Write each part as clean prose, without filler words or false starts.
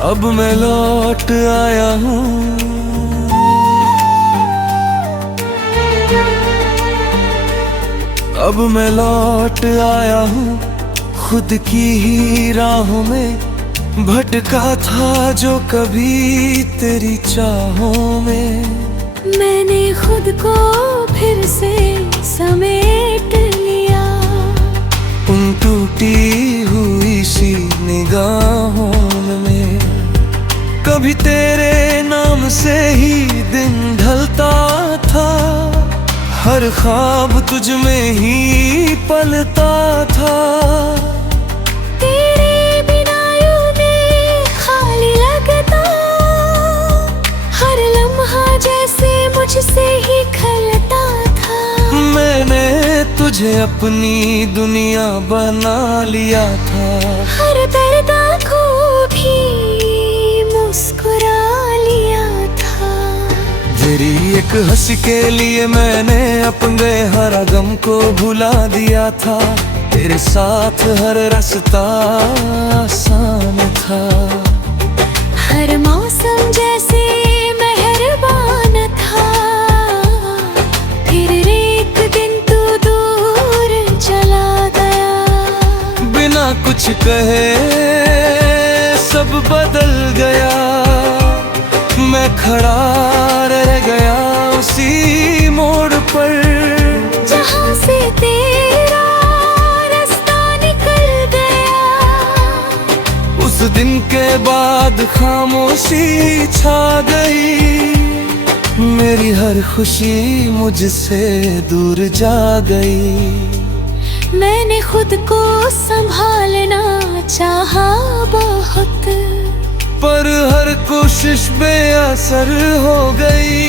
अब मैं लौट आया हूँ, अब मैं लौट आया हूँ। खुद की ही राहों में भटका था जो कभी तेरी चाहों में। मैंने खुद को फिर से समेट लिया उन टूटी हुई सी निगाहों में। कभी तेरे नाम से ही दिन ढलता था, हर ख्वाब तुझ में ही पलता था। तेरे बिना यूं में खाली लगता, हर लम्हा जैसे मुझसे ही खलता था। मैंने तुझे अपनी दुनिया बना लिया था, हर दर्द को भी मुस्कुरा लिया था। तेरी एक हंसी के लिए मैंने अपने हर गम को भुला दिया था। तेरे साथ हर रास्ता आसान था, हर मौसम जैसे मेहरबान था। फिर एक दिन तू दूर चला गया, बिना कुछ कहे सब बदल गया। मैं खड़ा रह गया उसी मोड़ पर, जहाँ से तेरा रास्ता निकल गया। उस दिन के बाद खामोशी छा गई, मेरी हर खुशी मुझसे दूर जा गई। मैंने खुद को संभालना चाहा बहुत, पर हर कोशिश बेअसर हो गई।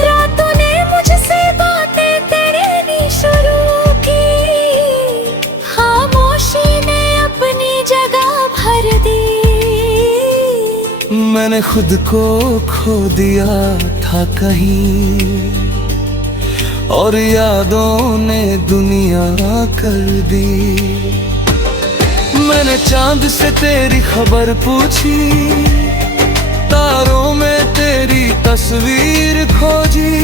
रातों ने मुझसे बातें करनी शुरू की, खामोशी ने अपनी जगह भर दी। मैंने खुद को खो दिया था कहीं, और यादों ने दुनिया कर दी। मैंने चांद से तेरी खबर पूछी, तारों में तेरी तस्वीर खोजी।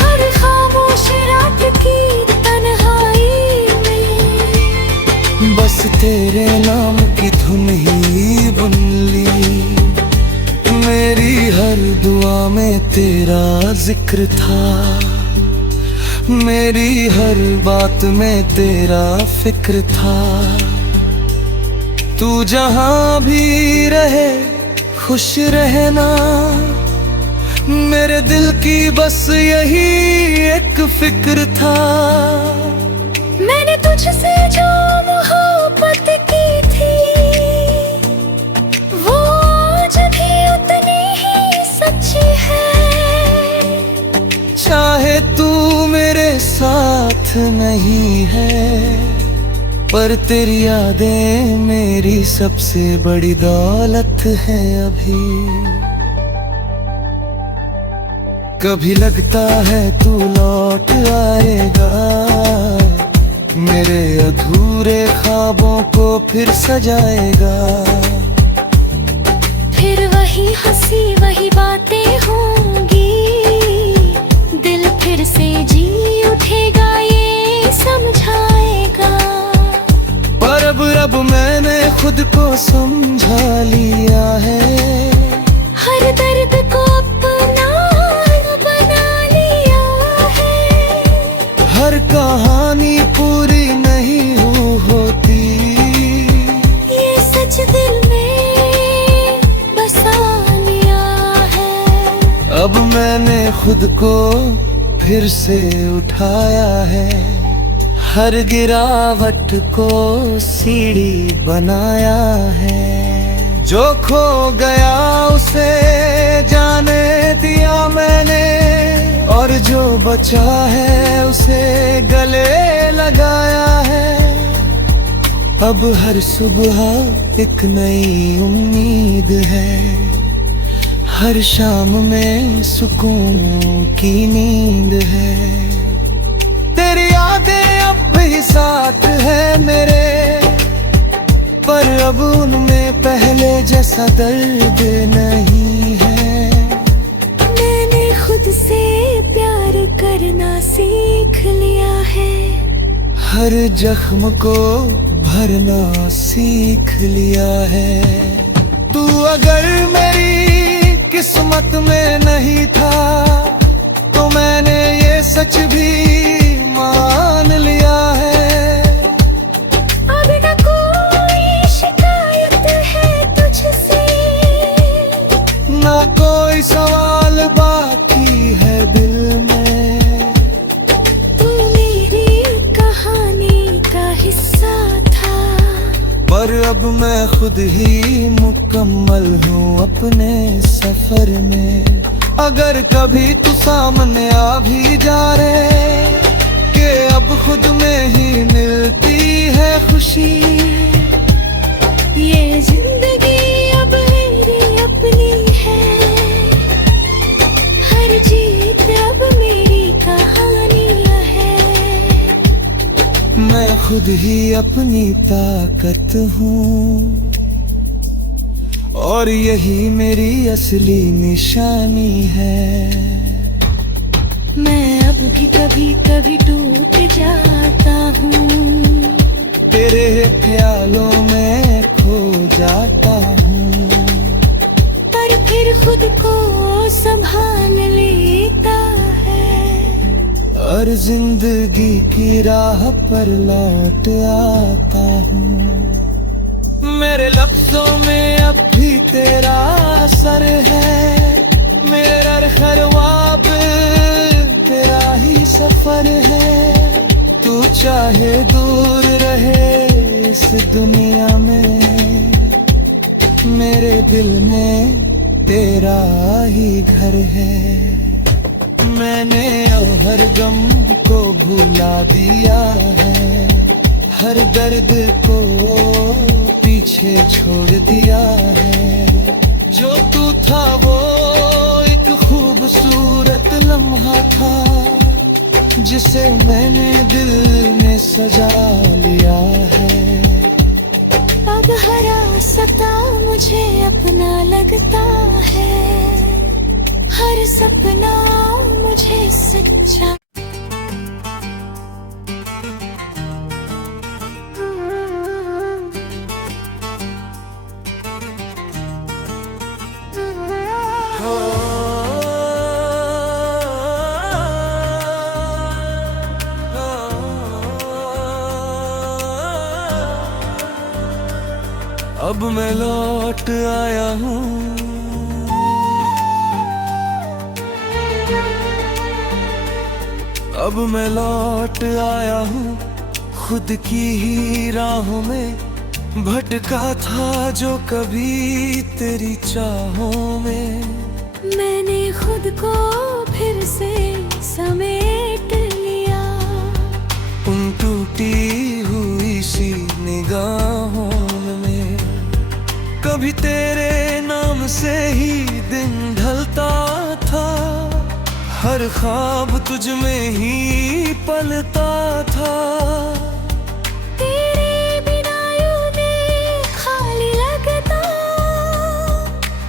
हर खामोश रात की तन्हाई में बस तेरे नाम की धुन ही बुन ली। मेरी हर दुआ में तेरा जिक्र था, मेरी हर बात में तेरा फिक्र था। तू जहां भी रहे खुश रहना, मेरे दिल की बस यही एक फिक्र था। मैंने तुझसे जो मोहब्बत की थी, वो आज भी उतनी ही सच्ची है। चाहे तू मेरे साथ नहीं है, पर तेरी यादें मेरी सबसे बड़ी दौलत है अभी। कभी लगता है तू लौट आएगा, मेरे अधूरे ख्वाबों को फिर सजाएगा। फिर वही हंसी वही बातें होंगी, दिल फिर से जी उठेगा, ये समझाएगा। पर अब रब मैंने खुद को समझा लिया है, हर दर्द को अपना बना लिया है। हर कहानी पूरी नहीं होती, ये सच दिल में बसा लिया है। अब मैंने खुद को फिर से उठाया है, हर गिरावट को सीढ़ी बनाया है। जो खो गया उसे जाने दिया मैंने, और जो बचा है उसे गले लगाया है। अब हर सुबह एक नई उम्मीद है, हर शाम में सुकून की नींद है। तेरी यादें अब भी साथ है मेरे, पर अब उनमें पहले जैसा दर्द नहीं है। मैंने खुद से प्यार करना सीख लिया है। हर जख्म को भरना सीख लिया है। तू अगर मेरी किस्मत में नहीं था तो मैंने ये सच भी मान लिया है। अब न कोई शिकायत है तुझसे, ना कोई सवाल बाकी है दिल में। तू मेरी कहानी का हिस्सा था, पर अब मैं खुद ही मुकम्मल हूँ अपने सफर में। अगर कभी तू सामने आ भी जा रे कि अब खुद में ही मिलती है खुशी। ये जिंदगी अब मेरी अपनी है, हर जीत अब मेरी कहानी है। मैं खुद ही अपनी ताकत हूँ और यही मेरी असली निशानी है। मैं अब भी कभी कभी टूट जाता हूँ, तेरे ख्यालों में खो जाता हूँ, पर फिर खुद को संभाल लेता है और जिंदगी की राह पर लौट आता हूँ। मेरे लफ्जों में अब भी तेरा असर है, मेरा ख्वाब तेरा ही सफर है। तू चाहे दूर रहे इस दुनिया में, मेरे दिल में तेरा ही घर है। मैंने हर गम को भुला दिया है, हर दर्द को पीछे छोड़ दिया है। जो तू था वो एक खूबसूरत लम्हा था, जिसे मैंने दिल में सजा लिया है। अब हर रास्ता मुझे अपना लगता है, हर सपना मुझे सच्चा। अब मैं लौट आया हूँ, अब मैं लौट आया हूँ खुद की ही राहों में। भटका था जो कभी तेरी चाहों में, मैंने खुद को फिर से समेट लिया। उन टूटी हुई सी निगाहों में कभी तेरे नाम से ही दिन ढलता था, हर ख्वाब तुझ में ही पलता था। तेरे बिना यूं मैं खाली लगता,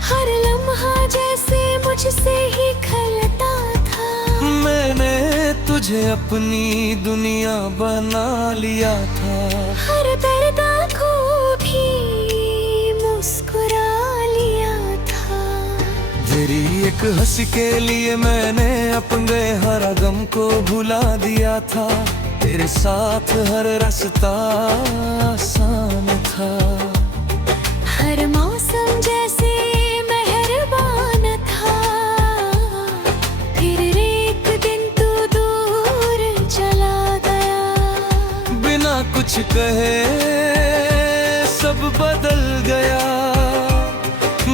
हर लम्हा जैसे मुझसे ही खलता था। मैंने तुझे अपनी दुनिया बना लिया था, हर दर्द को भी मुस्कुरा लिया था। तेरी एक हंसी के लिए मैंने अपने हर गम को भुला दिया था। तेरे साथ हर रास्ता आसान था, हर मौसम जैसे मेहरबान था। फिर एक दिन तू दूर चला गया, बिना कुछ कहे सब बदल गया।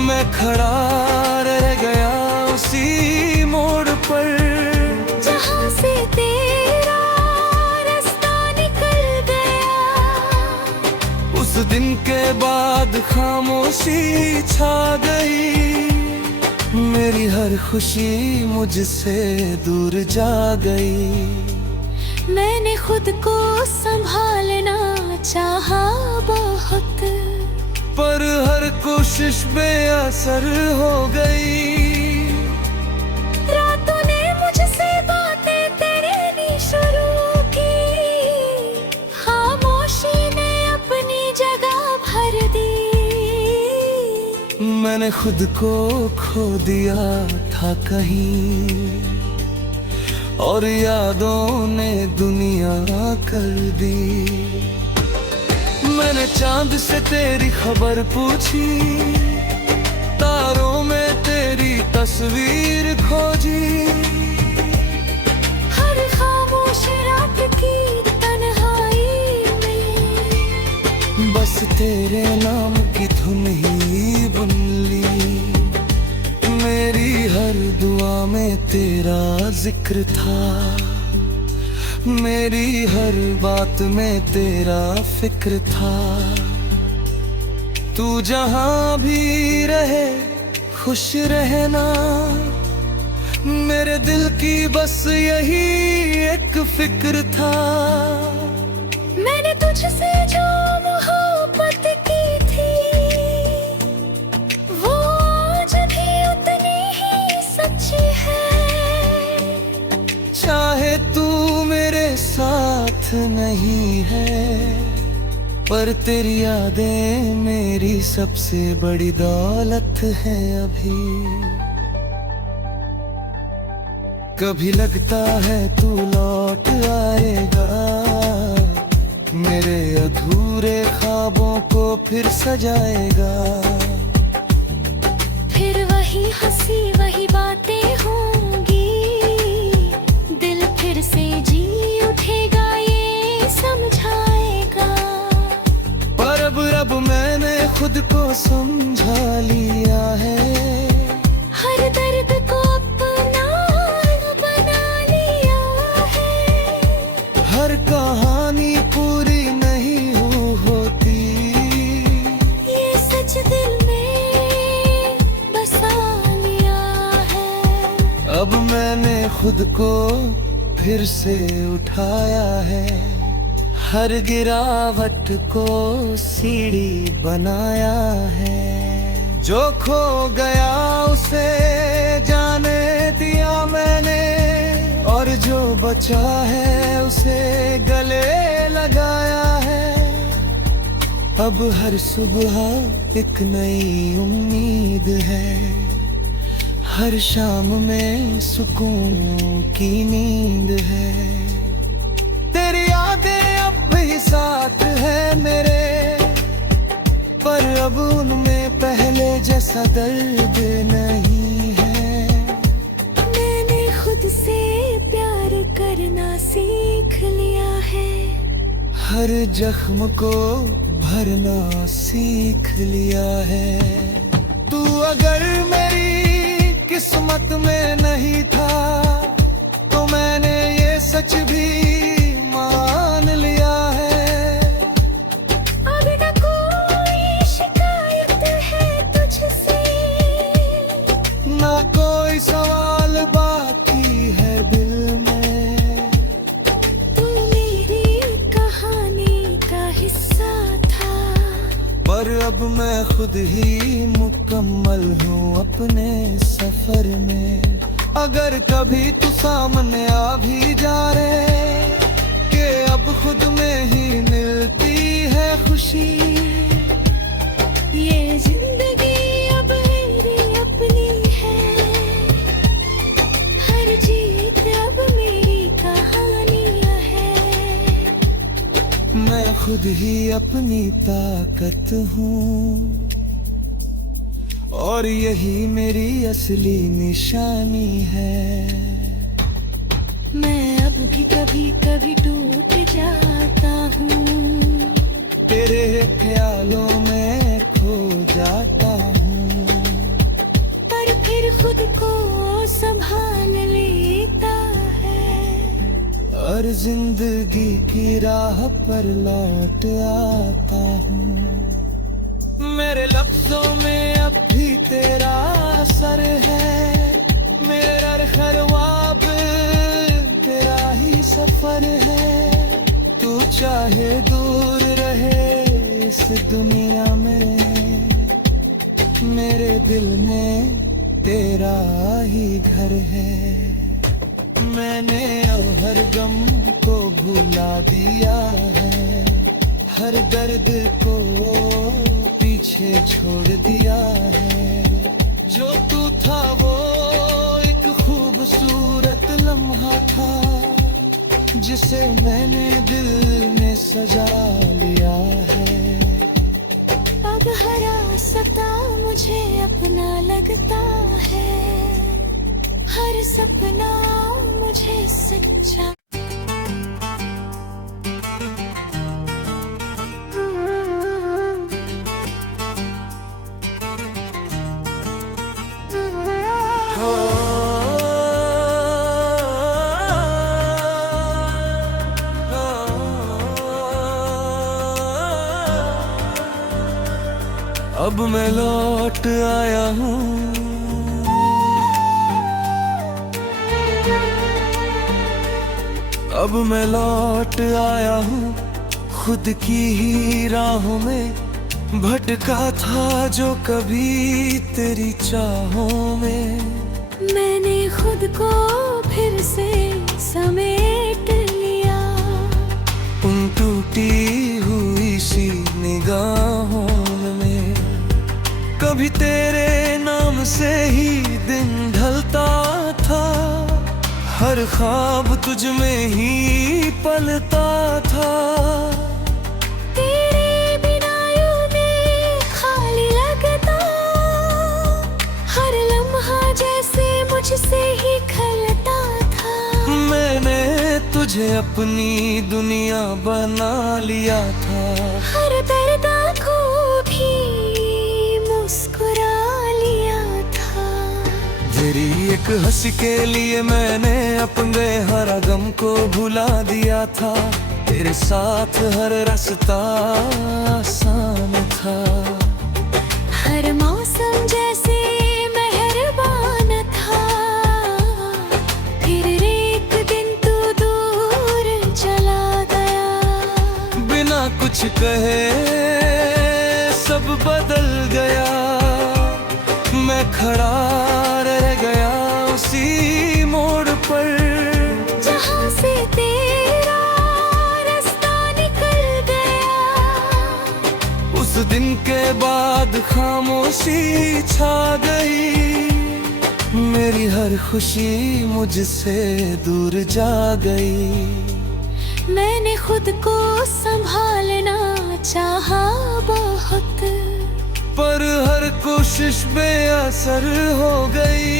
मैं खड़ा रह गया उसी मोड़ पर, जहाँ से तेरा रास्ता निकल गया। उस दिन के बाद खामोशी छा गई, मेरी हर खुशी मुझसे दूर जा गई। मैंने खुद को संभालना चाहा बहुत, कोशिश बेअसर हो गई। रातों ने मुझसे बातें तेरे ने शुरू की, खामोशी ने अपनी जगह भर दी। मैंने खुद को खो दिया था कहीं, और यादों ने दुनिया कर दी। मैंने चांद से तेरी खबर पूछी, तारों में तेरी तस्वीर खोजी। हर खामोश रात की तन्हाई में बस तेरे नाम की धुन ही बुन ली। मेरी हर दुआ में तेरा जिक्र था, मेरी हर बात में तेरा फिक्र था। तू जहां भी रहे खुश रहना, मेरे दिल की बस यही एक फिक्र था। मैंने तुझसे जो मोहब्बत की थी, वो आज भी उतनी ही सच्ची है। चाहे तू मेरे साथ नहीं है, पर तेरी यादें मेरी सबसे बड़ी दौलत है अभी। कभी लगता है तू लौट आएगा, मेरे अधूरे ख्वाबों को फिर सजाएगा। फिर वही हंसी वही बातें होंगी, दिल फिर से जी उठेगा, ये समझाएगा। पर अब मैंने खुद को समझा लिया है, हर दर्द को अपना बना लिया है। हर कहानी पूरी नहीं होती, ये सच दिल में बसा लिया है। अब मैंने खुद को फिर से उठाया है, हर गिरावट को सीढ़ी बनाया है। जो खो गया उसे जाने दिया मैंने, और जो बचा है उसे गले लगाया है। अब हर सुबह एक नई उम्मीद है, हर शाम में सुकून की नींद है। तेरी यादें अब भी साथ है मेरे, पर अब उनमें पहले जैसा दर्द नहीं है। मैंने खुद से प्यार करना सीख लिया है, हर जख्म को भरना सीख लिया है। तू अगर मेरी किस्मत में नहीं था, तो मैंने ये सच भी मान लिया है। अब न कोई शिकायत है तुझसे, ना कोई सवाल बाकी है दिल में। तू मेरी कहानी का हिस्सा था, पर अब मैं खुद ही मुकम्मल हूँ अपने सफर में। अगर कभी तू सामने आ भी जा रे, के अब खुद में ही मिलती है खुशी। ये जिंदगी अब मेरी अपनी है, हर जीत अब मेरी कहानियाँ है। मैं खुद ही अपनी ताकत हूँ, और यही मेरी असली निशानी है। मैं अब भी कभी कभी टूट जाता हूँ, तेरे ख्यालों में खो जाता हूँ, पर फिर खुद को संभाल लेता है। और जिंदगी की राह पर लौट आता हूँ। मेरे लफ्जों में अब भी तेरा असर है, मेरा ख्वाब तेरा ही सफर है। तू चाहे दूर रहे इस दुनिया में, मेरे दिल में तेरा ही घर है। मैंने हर गम को भुला दिया है, हर दर्द को पीछे छोड़ दिया है। जो तू था वो एक खूबसूरत लम्हा था, जिसे मैंने दिल में सजा लिया है। अब हर रास्ता मुझे अपना लगता है, हर सपना मुझे सच्चा। अब मैं लौट आया हूँ, अब मैं लौट आया हूँ। खुद की ही राहों में भटका था जो कभी तेरी चाहों में। मैंने खुद को फिर से समेट लिया, उन टूटी हुई सी निगाहों में। कभी तेरे नाम से ही दिन ढलता था, हर ख्वाब तुझ में ही पलता था। तेरे बिना यूं मैं खाली लगता, हर लम्हा जैसे मुझसे ही खलता था। मैंने तुझे अपनी दुनिया बना लिया था, हर दर्द को भी मुस्कुरा लिया था। तेरी एक हंसी के लिए मैंने अपने हर गम को भुला दिया था। तेरे साथ हर रास्ता आसान था, हर मौसम जैसे मेहरबान था। फिर एक दिन तू दूर चला गया, बिना कुछ कहे सब बदल गया। मैं खड़ा रह गया उसी मोड़ पर, जहाँ से तेरा रास्ता निकल गया। उस दिन के बाद खामोशी छा गई, मेरी हर खुशी मुझसे दूर जा गई। मैंने खुद को संभालना चाहा बहुत, पर हर कोशिश बेअसर हो गई।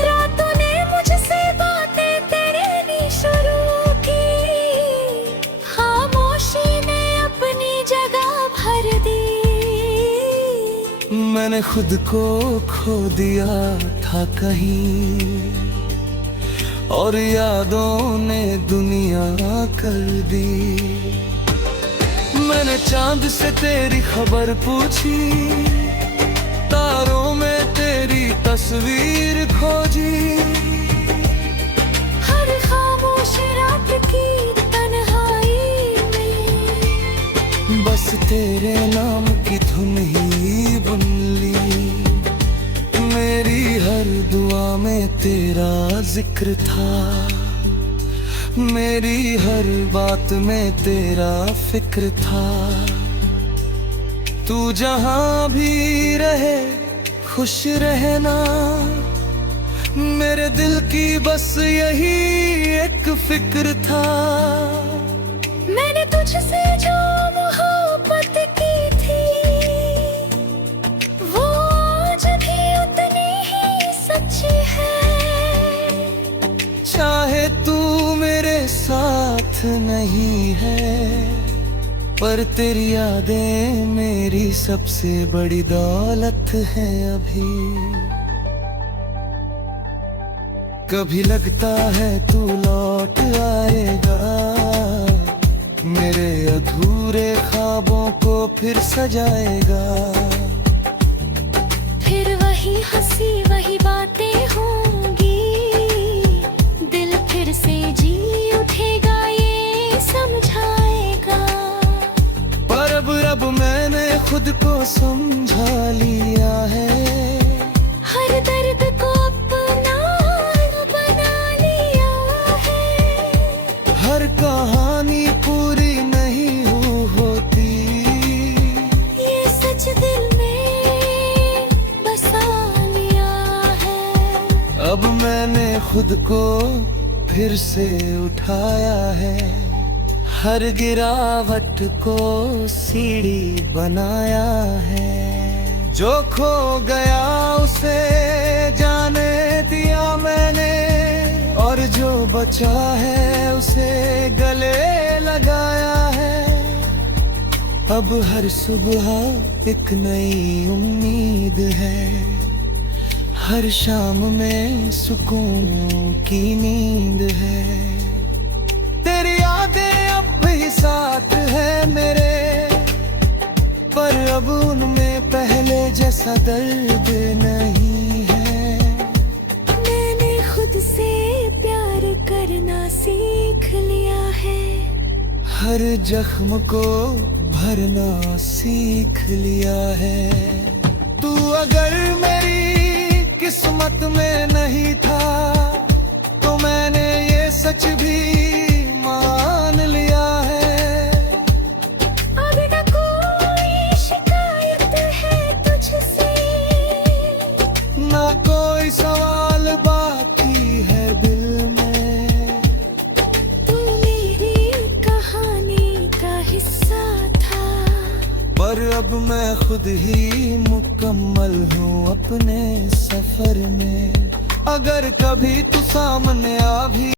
रातों ने मुझसे बातें तेरी शुरू की, खामोशी ने अपनी जगह भर दी। मैंने खुद को खो दिया था कहीं, और यादों ने दुनिया कर दी। मैंने चांद से तेरी खबर पूछी, तारों में तेरी तस्वीर खोजी। हर खामोश रात की तन्हाई में बस तेरे नाम की धुन ही बुन ली। मेरी हर दुआ में तेरा जिक्र था, मेरी हर बात में तेरा फिक्र था। तू जहां भी रहे खुश रहना, मेरे दिल की बस यही एक फिक्र था। मैंने तुझसे जो मोहब्बत की थी, वो आज भी उतनी ही सच्ची है। चाहे तू मेरे साथ नहीं है, पर तेरी यादें मेरी सबसे बड़ी दौलत है अभी। कभी लगता है तू लौट आएगा, मेरे अधूरे ख्वाबों को फिर सजाएगा। फिर वही हंसी वही बातें होंगी, दिल फिर से जी उठेगा ये समझाएगा। पर अब मैंने खुद को समझा लिया है, हर दर्द को अपना बना लिया है। हर कहानी पूरी नहीं होती, ये सच दिल में बसा लिया है। अब मैंने खुद को फिर से उठाया है, हर गिरावट को सीढ़ी बनाया है। जो खो गया उसे जाने दिया मैंने, और जो बचा है उसे गले लगाया है। अब हर सुबह एक नई उम्मीद है, हर शाम में सुकून की नींद है। तेरी यादें अब भी साथ है मेरे, पर अब उनमें पहले जैसा दर्द नहीं है। मैंने खुद से प्यार करना सीख लिया है, हर जख्म को भरना सीख लिया है। तू अगर मेरी किस्मत में नहीं था, तो मैंने ये सच भी मान लिया है। अब न कोई शिकायत है तुझसे, ना कोई सवाल बाकी है दिल में। तू मेरी कहानी का हिस्सा था, पर अब मैं खुद ही मुकम्मल हूँ अपने सफर में। अगर कभी तू सामने आ भी